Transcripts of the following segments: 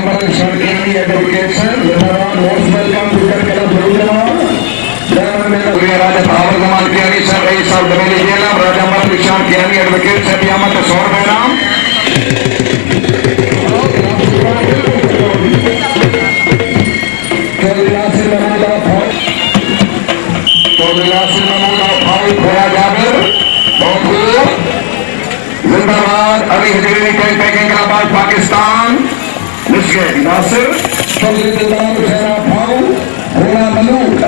Rajaman Sharkini Education, most welcome to the Kala Program. Raja Power Kamal Kiani Sir, Raisa Damili Jela, Rajaman Vishal Kiani Advocate, Satyama the Sword Madam. जिंदाबाद अभी हजरी कोई packing का बाद पाकिस्तान निश्चय नासिर सल्लल्लाहु अलैहि भाव होना मलूक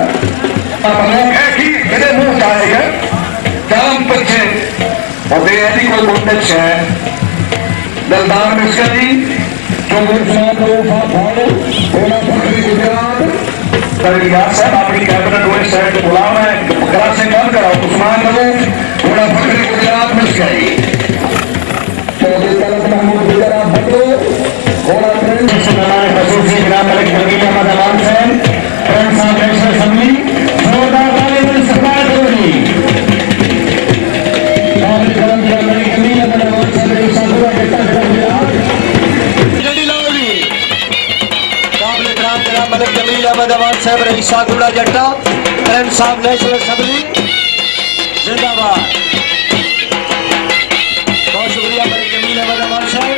है कि मेरे मुंह आएगा कलम पीछे और बेहदी को मुद्दत है दलदार मिश्रा जी जो मुस्लिम लोग भाव होना फखरी गुजरात परिवार साहब अपनी कैबिनेट हुए शहर को बुलाना है करा से कम कराओ उस्मान मलूक होना फखरी गुजरात मिश्रा जी साहब जट्टा करंट साहब नेशनल असेंबली जिंदाबाद बहुत शुक्रिया मेरे जमील अहमद अमान साहब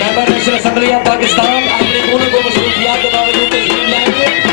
member national assembly of Pakistan अपने कोनों को मसरूफियात के बावजूद तशरीफ लाएंगे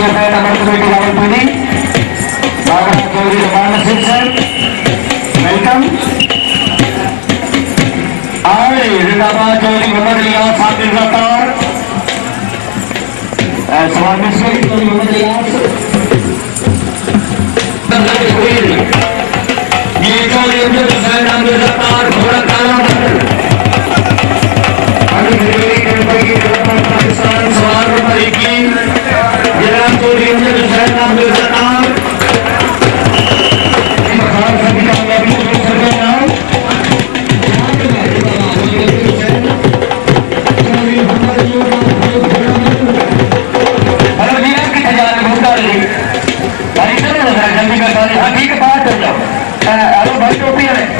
Chairman Amartya Reddy Ravalpindi, Baba Gauri Raman Singh sir. जिंदाबाद चौधरी मोहम्मद इलियास साहब गिरफ्तार सवाल में से चौधरी मोहम्मद इलियास ये चौधरी अब्दुल हुसैन नाम गिरफ्तार घोड़ा काला पाकिस्तान सवाल नंबर 21 जनाब चौधरी अब्दुल हुसैन नाम गिरफ्तार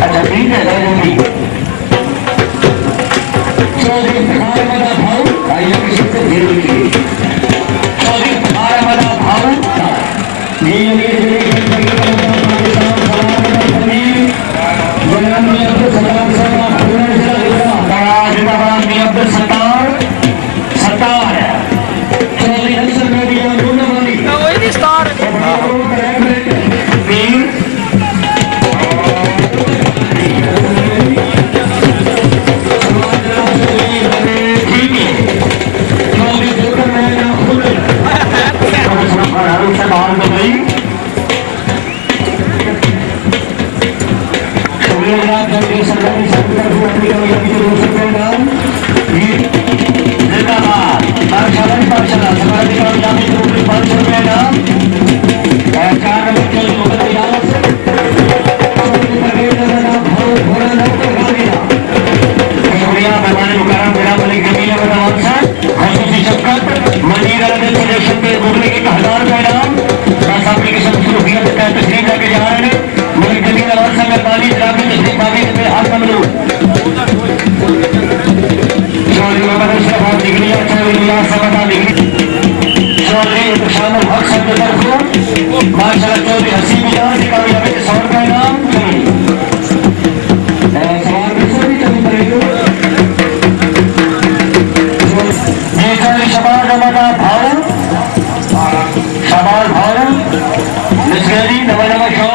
अच्छा ठीक है चौधरी भाऊ भाइयों की सबसे घेर चौधरी भाऊ शबाज भाऊ निस्गरी नवा